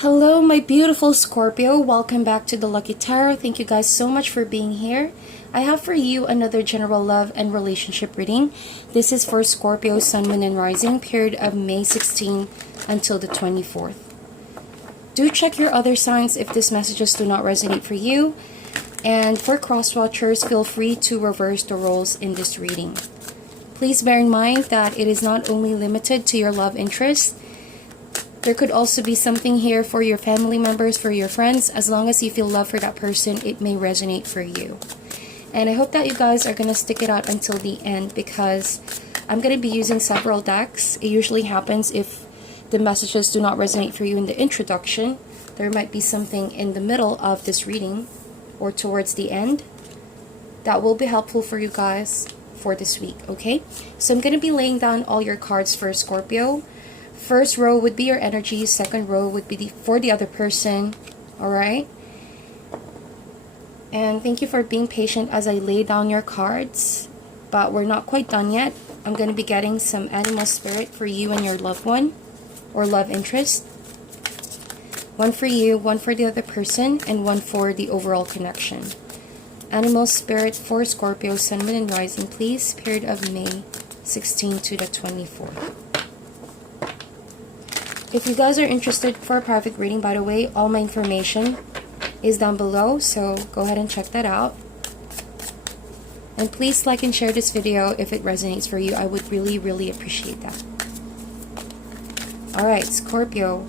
Hello, my beautiful Scorpio. Welcome back to the Lucky Tarot. Thank you guys so much for being here. I have for you another general love and relationship reading. This is for Scorpio, Sun, Moon, and Rising, period of May 16 until the 24th. Do check your other signs if these messages do not resonate for you. And for cross-watchers, feel free to reverse the roles in this reading. Please bear in mind that it is not only limited to your love interests. There could also be something here for your family members, for your friends. As long as you feel love for that person, it may resonate for you. And I hope that you guys are going to stick it out until the end, because I'm going to be using several decks. It usually happens if the messages do not resonate for you in the introduction. There might be something in the middle of this reading or towards the end that will be helpful for you guys for this week, okay? So I'm going to be laying down all your cards for Scorpio. First row would be your energy, second row would be for the other person, alright? And thank you for being patient as I lay down your cards, but we're not quite done yet. I'm going to be getting some animal spirit for you and your loved one, or love interest. One for you, one for the other person, and one for the overall connection. Animal spirit for Scorpio, Sun, Moon, and Rising, please, period of May 16 to the 24th. If you guys are interested for a private reading, by the way, all my information is down below, so go ahead and check that out. And please like and share this video if it resonates for you. I would really appreciate that. Alright, Scorpio.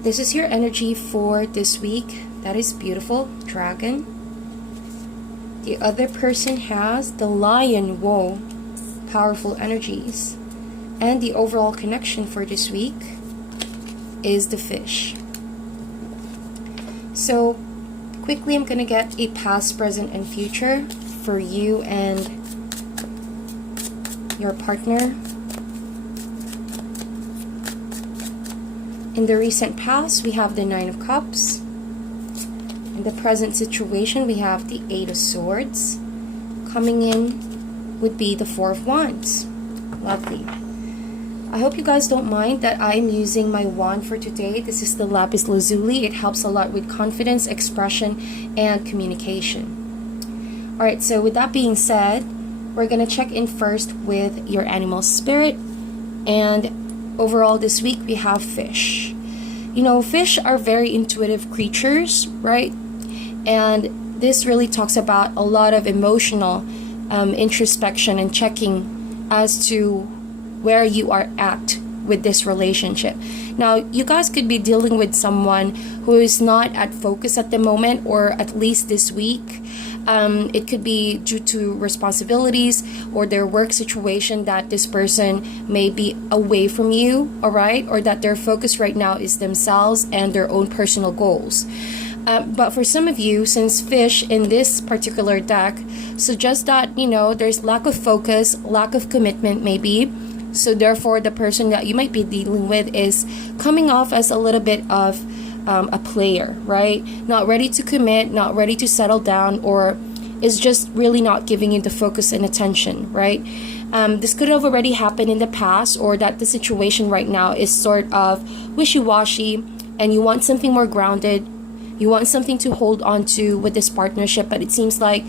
This is your energy for this week. That is beautiful. Dragon. The other person has the Lion. Whoa. Powerful energies. And the overall connection for this week is the Fish. So, quickly I'm going to get a past, present, and future for you and your partner. In the recent past, we have the Nine of Cups. In the present situation, we have the Eight of Swords. Coming in would be the Four of Wands. Lovely. I hope you guys don't mind that I'm using my wand for today. This is the Lapis Lazuli. It helps a lot with confidence, expression, and communication. Alright, so with that being said, we're going to check in first with your animal spirit. And overall this week, we have Fish. You know, fish are very intuitive creatures, right? And this really talks about a lot of emotional introspection and checking as to where you are at with this relationship. Now, you guys could be dealing with someone who is not at focus at the moment, or at least this week. It could be due to responsibilities or their work situation that this person may be away from you, alright? Or that their focus right now is themselves and their own personal goals. But for some of you, since Fish in this particular deck suggests that, you know, there's lack of focus, lack of commitment maybe. So therefore, the person that you might be dealing with is coming off as a little bit of a player, right? Not ready to commit, not ready to settle down, or is just really not giving you the focus and attention, right? This could have already happened in the past, or that the situation right now is sort of wishy-washy and you want something more grounded. You want something to hold on to with this partnership, but it seems like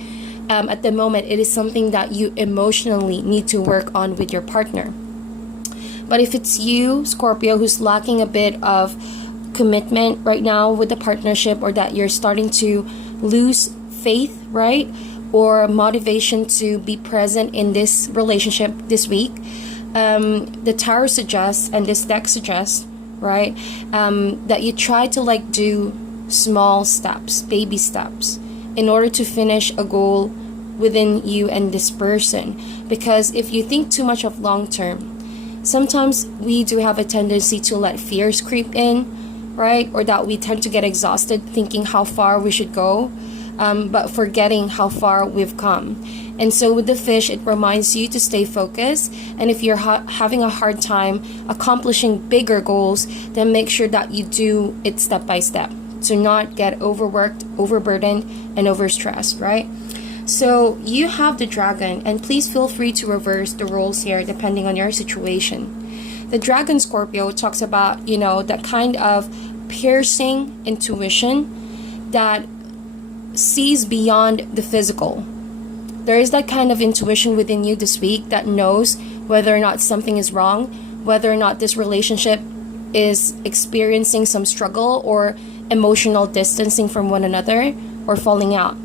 at the moment it is something that you emotionally need to work on with your partner. But if it's you, Scorpio, who's lacking a bit of commitment right now with the partnership, or that you're starting to lose faith, right? Or motivation to be present in this relationship this week, the tarot suggests, and this deck suggests, right, that you try to like do small steps, baby steps, in order to finish a goal within you and this person. Because if you think too much of long term, sometimes we do have a tendency to let fears creep in, right? Or that we tend to get exhausted thinking how far we should go, but forgetting how far we've come. And so with the Fish, it reminds you to stay focused. And if you're having a hard time accomplishing bigger goals, then make sure that you do it step by step, to not get overworked, overburdened, and overstressed, right? So you have the Dragon, and please feel free to reverse the roles here depending on your situation. The Dragon Scorpio talks about, you know, that kind of piercing intuition that sees beyond the physical. There is that kind of intuition within you this week that knows whether or not something is wrong, whether or not this relationship is experiencing some struggle or emotional distancing from one another or falling out.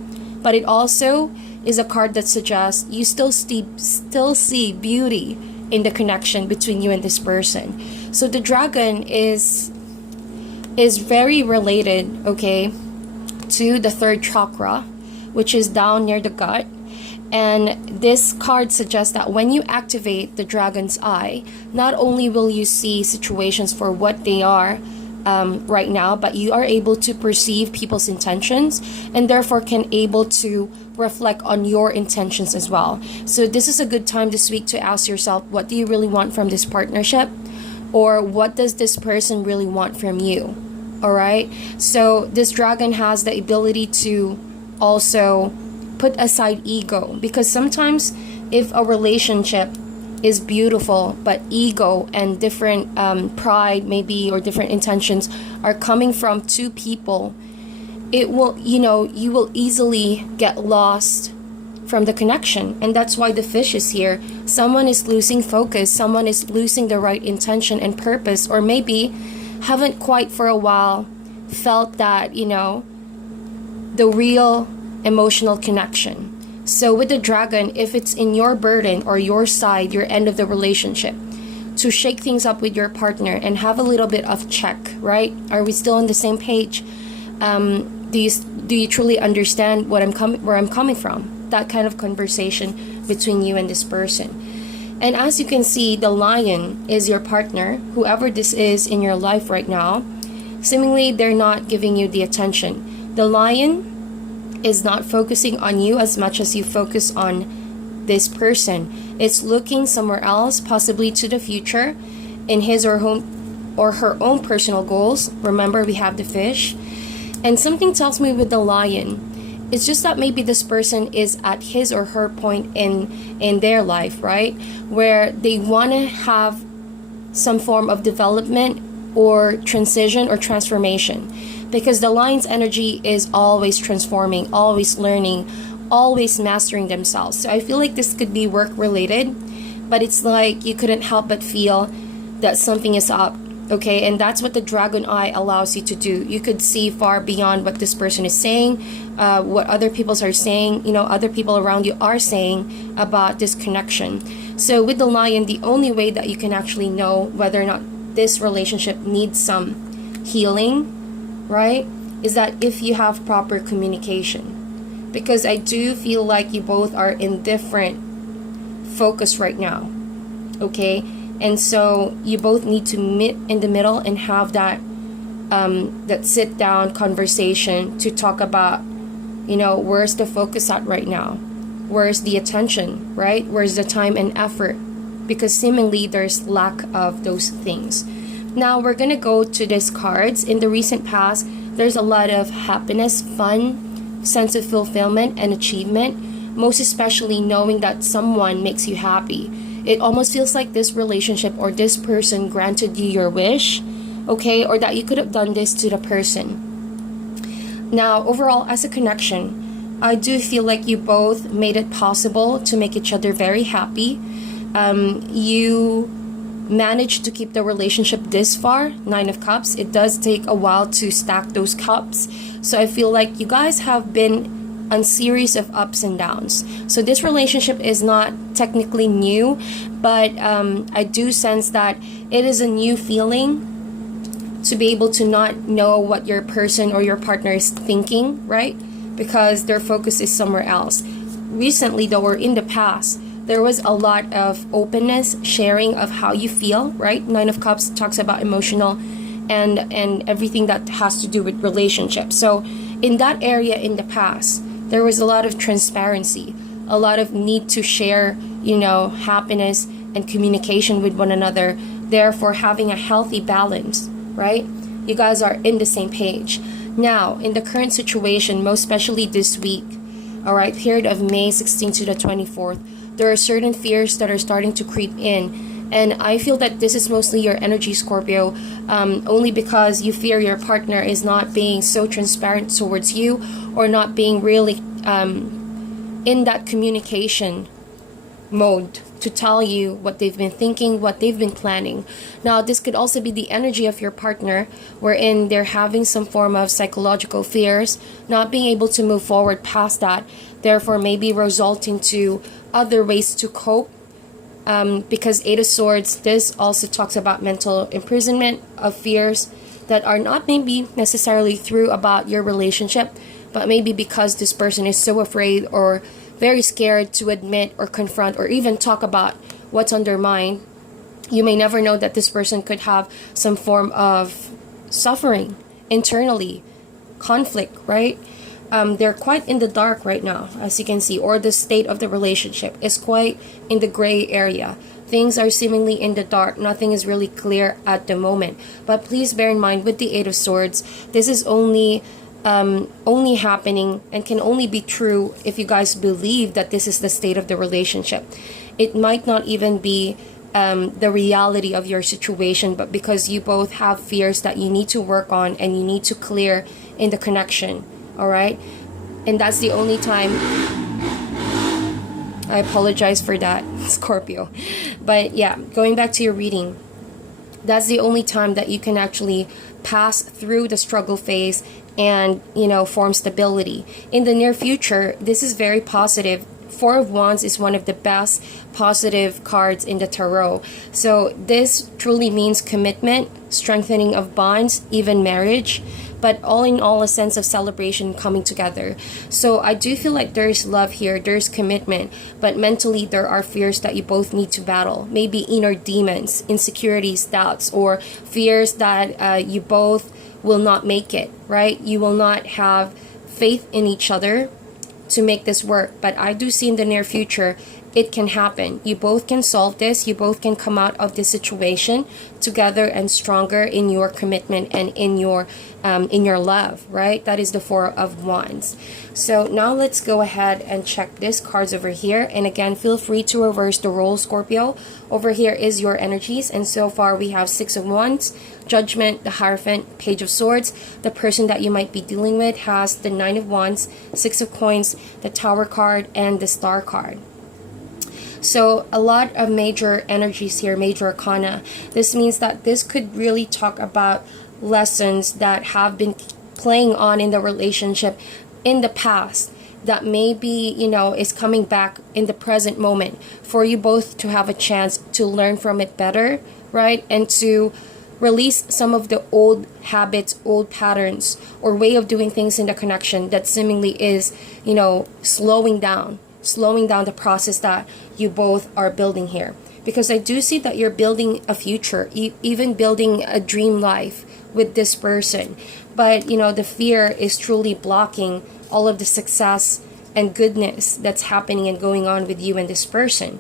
But it also is a card that suggests you still see beauty in the connection between you and this person. So the dragon is very related, okay, to the third chakra, which is down near the gut. And this card suggests that when you activate the dragon's eye, not only will you see situations for what they are right now, but you are able to perceive people's intentions and therefore can able to reflect on your intentions as well. So this is a good time this week to ask yourself, what do you really want from this partnership? Or what does this person really want from you? All right. So this dragon has the ability to also put aside ego, because sometimes if a relationship is beautiful but ego and different pride maybe or different intentions are coming from two people, it will, you will easily get lost from the connection. And that's why the fish is here. Someone is losing focus, someone is losing the right intention and purpose, or maybe haven't quite for a while felt that, the real emotional connection. So with the dragon, if it's in your burden or your side, your end of the relationship, to shake things up with your partner and have a little bit of check, right? Are we still on the same page? Do you truly understand where I'm coming from? That kind of conversation between you and this person. And as you can see, the lion is your partner, whoever this is in your life right now. Seemingly, they're not giving you the attention. The lion is not focusing on you as much as you focus on this person. It's looking somewhere else, possibly to the future, in his or her own personal goals. Remember, we have the fish. And something tells me with the lion, it's just that maybe this person is at his or her point in their life, right? Where they want to have some form of development or transition or transformation. Because the lion's energy is always transforming, always learning, always mastering themselves. So I feel like this could be work related, but it's like you couldn't help but feel that something is up, okay? And that's what the dragon eye allows you to do. You could see far beyond what this person is saying, what other people are saying, other people around you are saying about this connection. So with the lion, the only way that you can actually know whether or not this relationship needs some healing, right, is that if you have proper communication. Because I do feel like you both are in different focus right now, okay? And so you both need to meet in the middle and have that sit down conversation to talk about, where's the focus at right now? Where's the attention, right? Where's the time and effort? Because seemingly there's lack of those things. Now we're gonna go to these cards. In the recent past, there's a lot of happiness, fun, sense of fulfillment and achievement, most especially knowing that someone makes you happy. It almost feels like this relationship or this person granted you your wish, okay, or that you could have done this to the person. Now, overall, as a connection, I do feel like you both made it possible to make each other very happy. You managed to keep the relationship this far, 9 of Cups. It does take a while to stack those cups. So I feel like you guys have been on series of ups and downs. So this relationship is not technically new, but I do sense that it is a new feeling to be able to not know what your person or your partner is thinking, right? Because their focus is somewhere else. Recently though, or in the past, there was a lot of openness, sharing of how you feel, right? 9 of Cups talks about emotional and everything that has to do with relationships. So in that area in the past, there was a lot of transparency, a lot of need to share, happiness and communication with one another, therefore having a healthy balance, right? You guys are in the same page. Now, in the current situation, most especially this week, all right, period of May 16th to the 24th, there are certain fears that are starting to creep in And I feel that this is mostly your energy, Scorpio, only because you fear your partner is not being so transparent towards you, or not being really in that communication mode to tell you what they've been thinking, what they've been planning. Now, this could also be the energy of your partner, wherein they're having some form of psychological fears, not being able to move forward past that, therefore maybe resulting to other ways to cope. Because Eight of Swords, this also talks about mental imprisonment of fears that are not maybe necessarily through about your relationship, but maybe because this person is so afraid or very scared to admit or confront or even talk about what's on their mind. You may never know that this person could have some form of suffering internally, conflict, right? They're quite in the dark right now, as you can see, or the state of the relationship is quite in the gray area. Things are seemingly in the dark. Nothing is really clear at the moment. But please bear in mind, with the Eight of Swords, this is only happening and can only be true if you guys believe that this is the state of the relationship. It might not even be the reality of your situation, but because you both have fears that you need to work on and you need to clear in the connection. All right, and that's the only time. I apologize for that, Scorpio. But yeah, going back to your reading, that's the only time that you can actually pass through the struggle phase and, you know, form stability. In the near future, this is very positive. Four of Wands is one of the best positive cards in the tarot. So this truly means commitment, strengthening of bonds, even marriage. But all in all, a sense of celebration coming together. So I do feel like there's love here, there's commitment, but mentally there are fears that you both need to battle. Maybe inner demons, insecurities, doubts, or fears that you both will not make it, right? You will not have faith in each other to make this work. But I do see in the near future, it can happen. You both can solve this. You both can come out of this situation together and stronger in your commitment and in your love, right? That is the Four of Wands. So now let's go ahead and check these cards over here. And again, feel free to reverse the role, Scorpio. Over here is your energies. And so far we have Six of Wands, Judgment, the Hierophant, Page of Swords. The person that you might be dealing with has the Nine of Wands, Six of Coins, the Tower card, and the Star card. So a lot of major energies here, major arcana. This means that this could really talk about lessons that have been playing on in the relationship in the past that maybe, you know, is coming back in the present moment for you both to have a chance to learn from it better, right? And to release some of the old habits, old patterns, or way of doing things in the connection that seemingly is, you know, slowing down the process that you both are building here. Because I do see that you're building a future, even building a dream life with this person. But, you know, the fear is truly blocking all of the success and goodness that's happening and going on with you and this person.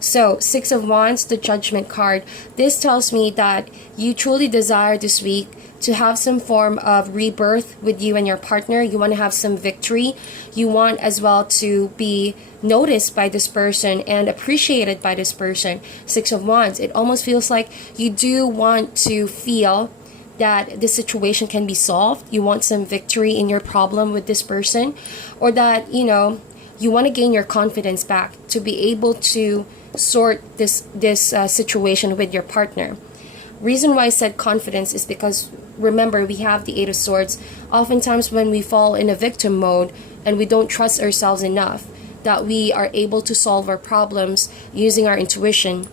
So, Six of Wands, the Judgment card. This tells me that you truly desire this week to have some form of rebirth with you and your partner. You want to have some victory. You want as well to be noticed by this person and appreciated by this person. Six of Wands. It almost feels like you do want to feel that this situation can be solved. You want some victory in your problem with this person, or that, you know, you want to gain your confidence back to be able to sort this situation with your partner. Reason why I said confidence is because, remember, we have the Eight of Swords. Oftentimes when we fall in a victim mode and we don't trust ourselves enough that we are able to solve our problems using our intuition,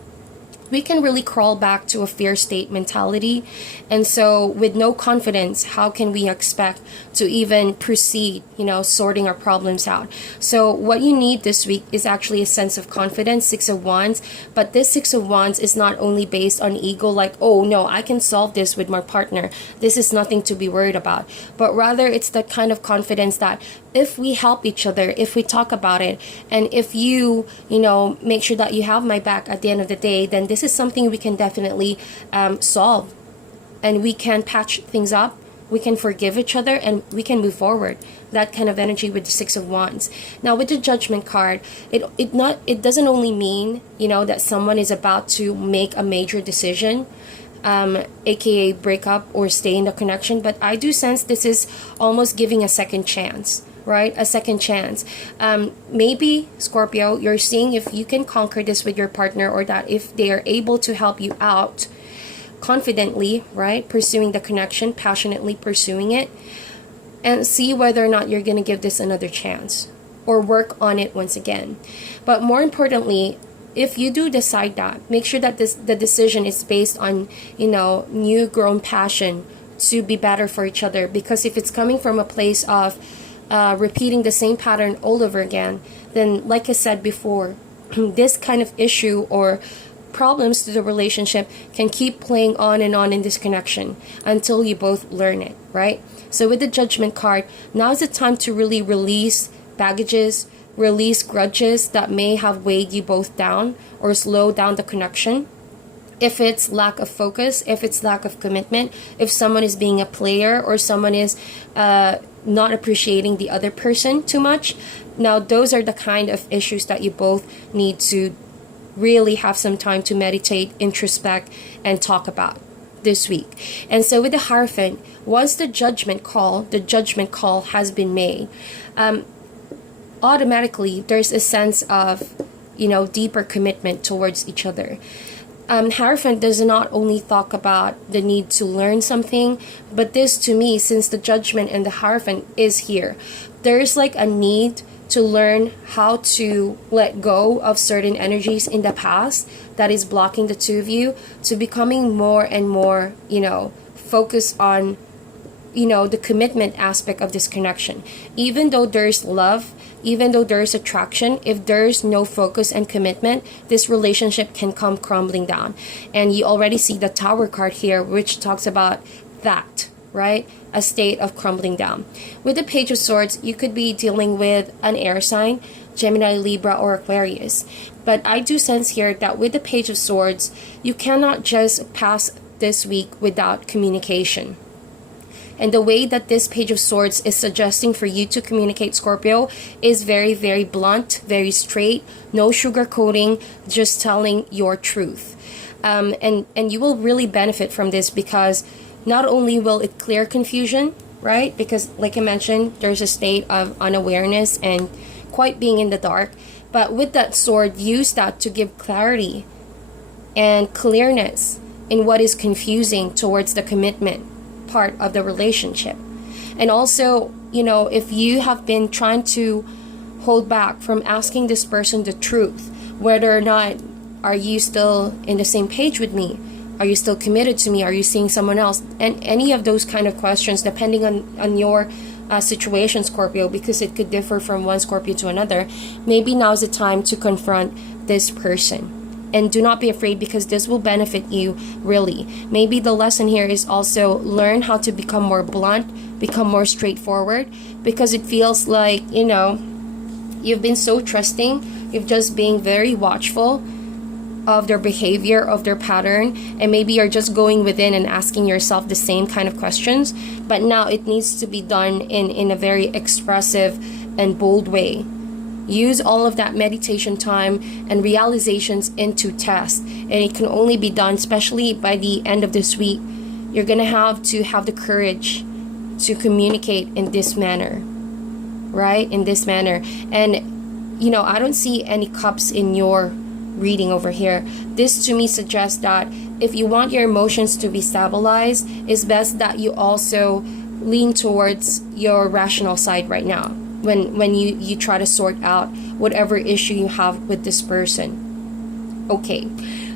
we can really crawl back to a fear state mentality. And so with no confidence, how can we expect to even proceed, you know, sorting our problems out? So what you need this week is actually a sense of confidence, Six of Wands. But this Six of Wands is not only based on ego, like, oh no, I can solve this with my partner, this is nothing to be worried about. But rather it's that kind of confidence that if we help each other, if we talk about it, and if you know, make sure that you have my back at the end of the day, then this is something we can definitely solve, and we can patch things up we can forgive each other, and we can move forward. That kind of energy with the Six of Wands. Now with the Judgment card, it doesn't only mean, you know, that someone is about to make a major decision, aka break up or stay in the connection, but I do sense this is almost giving a second chance, right? A second chance. Maybe, Scorpio, you're seeing if you can conquer this with your partner, or that if they are able to help you out confidently, right? Pursuing the connection, passionately pursuing it, and see whether or not you're going to give this another chance or work on it once again. But more importantly, if you do decide that, make sure that the decision is based on, you know, new grown passion to be better for each other. Because if it's coming from a place of repeating the same pattern all over again, then like I said before, this kind of issue or problems to the relationship can keep playing on and on in this connection until you both learn it, right? So with the Judgment card, now is the time to really release baggages, release grudges that may have weighed you both down or slow down the connection. If it's lack of focus, if it's lack of commitment, if someone is being a player or someone is not appreciating the other person too much, now those are the kind of issues that you both need to really have some time to meditate, introspect, and talk about this week. And so with the Hierophant, once the judgment call has been made, automatically there's a sense of, you know, deeper commitment towards each other. Hierophant does not only talk about the need to learn something, but this, to me, since the Judgment and the Hierophant is here, there's like a need to learn how to let go of certain energies in the past that is blocking the two of you, to becoming more and more, you know, focused on, you know, the commitment aspect of this connection. Even though there's love, even though there's attraction, if there's no focus and commitment, this relationship can come crumbling down. And you already see the Tower card here, which talks about that, right? A state of crumbling down. With the Page of Swords, you could be dealing with an air sign, Gemini, Libra, or Aquarius. But I do sense here that with the Page of Swords, you cannot just pass this week without communication. And the way that this Page of Swords is suggesting for you to communicate, Scorpio, is very, very blunt, very straight, no sugarcoating, just telling your truth. And you will really benefit from this, because not only will it clear confusion, right? Because like I mentioned, there's a state of unawareness and quite being in the dark. But with that sword, use that to give clarity and clearness in what is confusing towards the commitment part of the relationship. And also, you know, if you have been trying to hold back from asking this person the truth, whether or not, are you still in the same page with me? Are you still committed to me? Are you seeing someone else? And any of those kind of questions, depending on your situation, Scorpio, because it could differ from one Scorpio to another, maybe now's the time to confront this person. And do not be afraid, because this will benefit you, really. Maybe the lesson here is also learn how to become more blunt, become more straightforward, because it feels like, you know, you've been so trusting, you've just been very watchful of their behavior, of their pattern, and maybe you're just going within and asking yourself the same kind of questions, but now it needs to be done in a very expressive and bold way. Use all of that meditation time and realizations into test, and it can only be done, especially by the end of this week. You're gonna have to have the courage to communicate in this manner, right? In this manner. And you know, I don't see any cups in your reading over here. This to me suggests that if you want your emotions to be stabilized, it's best that you also lean towards your rational side right now when you try to sort out whatever issue you have with this person. Okay,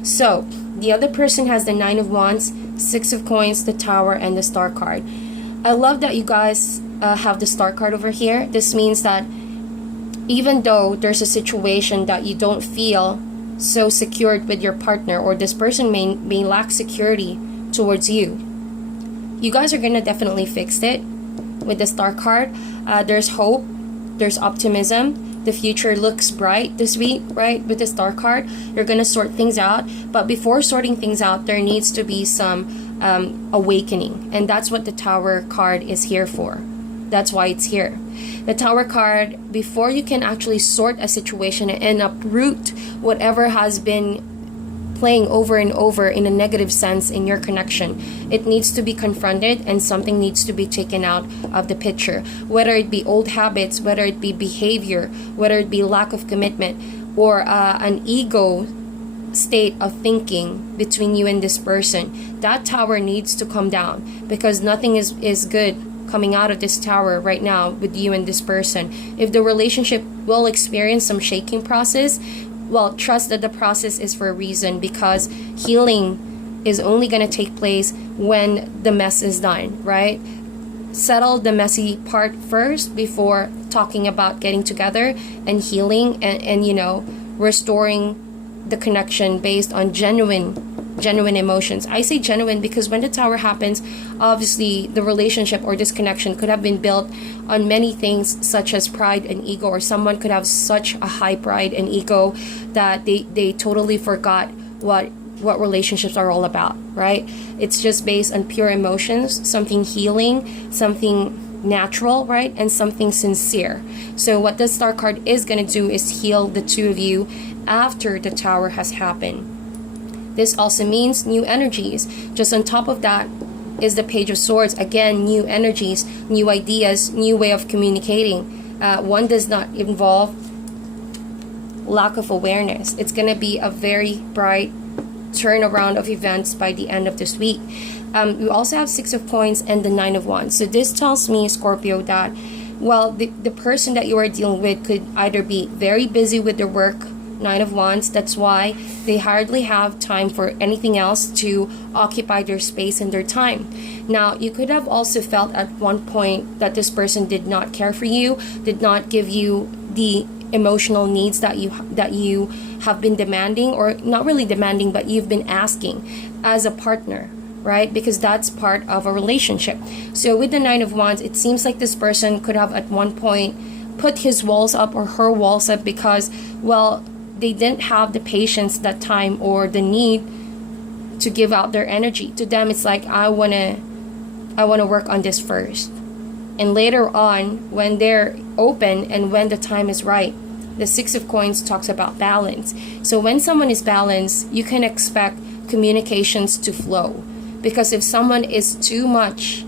so the other person has the Nine of Wands, Six of Coins, the Tower, and the Star card. I love that you guys have the Star card over here. This means that even though there's a situation that you don't feel so secured with your partner, or this person may lack security towards you, you guys are gonna definitely fix it with the Star card. There's hope, there's optimism, the future looks bright this week, right? With the Star card, you're gonna sort things out, but before sorting things out, there needs to be some awakening. And that's what the Tower card is here for. That's why it's here. The Tower card, before you can actually sort a situation and uproot whatever has been playing over and over in a negative sense in your connection, it needs to be confronted and something needs to be taken out of the picture. Whether it be old habits, whether it be behavior, whether it be lack of commitment, or an ego state of thinking between you and this person, that Tower needs to come down, because nothing is good coming out of this Tower right now with you and this person. If the relationship will experience some shaking process, well, trust that the process is for a reason, because healing is only going to take place when the mess is done, right? Settle the messy part first before talking about getting together and healing and you know, restoring the connection based on genuine emotions. I say genuine because when the Tower happens, obviously the relationship or this connection could have been built on many things such as pride and ego, or someone could have such a high pride and ego that they totally forgot what relationships are all about, right? It's just based on pure emotions, something healing, something natural, right? And something sincere. So what the Star card is going to do is heal the two of you after the Tower has happened. This also means new energies. Just on top of that is the Page of Swords. Again, new energies, new ideas, new way of communicating. One does not involve lack of awareness. It's going to be a very bright turnaround of events by the end of this week. We also have Six of Coins and the Nine of Wands. So this tells me, Scorpio, that, well, the person that you are dealing with could either be very busy with their work, Nine of Wands. That's why they hardly have time for anything else to occupy their space and their time. Now, you could have also felt at one point that this person did not care for you, did not give you the emotional needs that you have been demanding, or not really demanding, but you've been asking as a partner, right? Because that's part of a relationship. So with the Nine of Wands, it seems like this person could have at one point put his walls up or her walls up because, well, they didn't have the patience, that time, or the need to give out their energy. To them, it's like, I wanna work on this first. And later on, when they're open and when the time is right, the Six of Coins talks about balance. So when someone is balanced, you can expect communications to flow. Because if someone is too much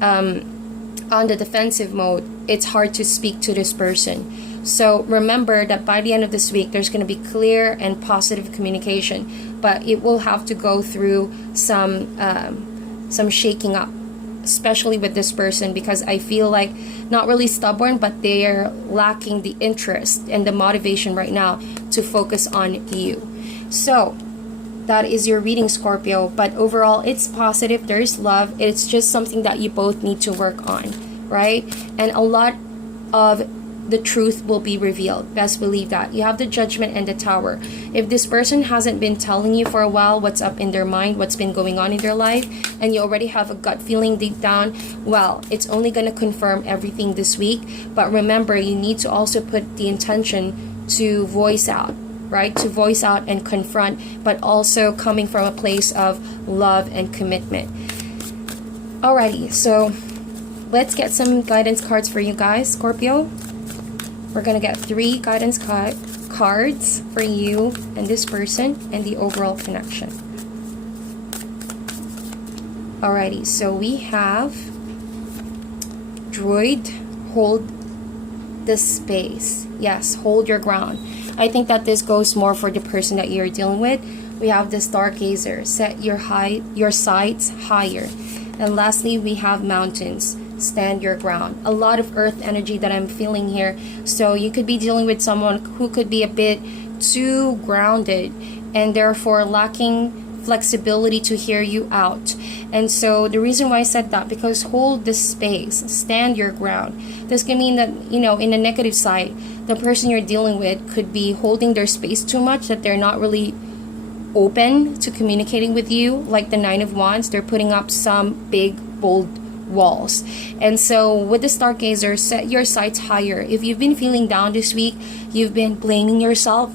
on the defensive mode, it's hard to speak to this person. So remember that by the end of this week, there's going to be clear and positive communication, but it will have to go through some shaking up, especially with this person, because I feel like not really stubborn, but they're lacking the interest and the motivation right now to focus on you. So that is your reading, Scorpio. But overall, it's positive. There's love. It's just something that you both need to work on, right? And a lot of the truth will be revealed. Best believe that. You have the Judgment and the Tower. If this person hasn't been telling you for a while what's up in their mind, what's been going on in their life, and you already have a gut feeling deep down, well, it's only going to confirm everything this week. But remember, you need to also put the intention to voice out, right? To voice out and confront, but also coming from a place of love and commitment. Alrighty, so let's get some guidance cards for you guys, Scorpio. We're going to get 3 guidance cards for you and this person and the overall connection. Alrighty, so we have Droid, hold the space. Yes, hold your ground. I think that this goes more for the person that you're dealing with. We have the Stargazer, set your sights higher. And lastly, we have Mountains, stand your ground. A lot of earth energy that I'm feeling here. So you could be dealing with someone who could be a bit too grounded and therefore lacking flexibility to hear you out. And so the reason why I said that, because hold the space, stand your ground. This can mean that, you know, in the negative side, the person you're dealing with could be holding their space too much, that they're not really open to communicating with you. Like the Nine of Wands, they're putting up some big, bold walls. And so with the stargazer, set your sights higher. If you've been feeling down this week, you've been blaming yourself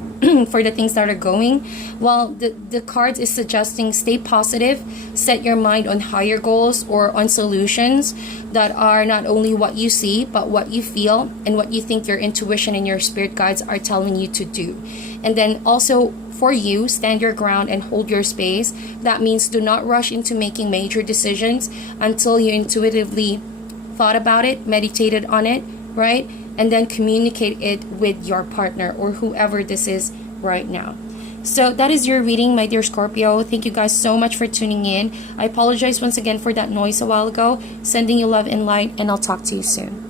for the things that are going, well, the cards is suggesting stay positive, set your mind on higher goals or on solutions that are not only what you see, but what you feel and what you think your intuition and your spirit guides are telling you to do. And then also, for you, stand your ground and hold your space. That means do not rush into making major decisions until you intuitively thought about it, meditated on it, right? And then communicate it with your partner or whoever this is right now. So that is your reading, my dear Scorpio. Thank you guys so much for tuning in. I apologize once again for that noise a while ago. Sending you love and light, and I'll talk to you soon.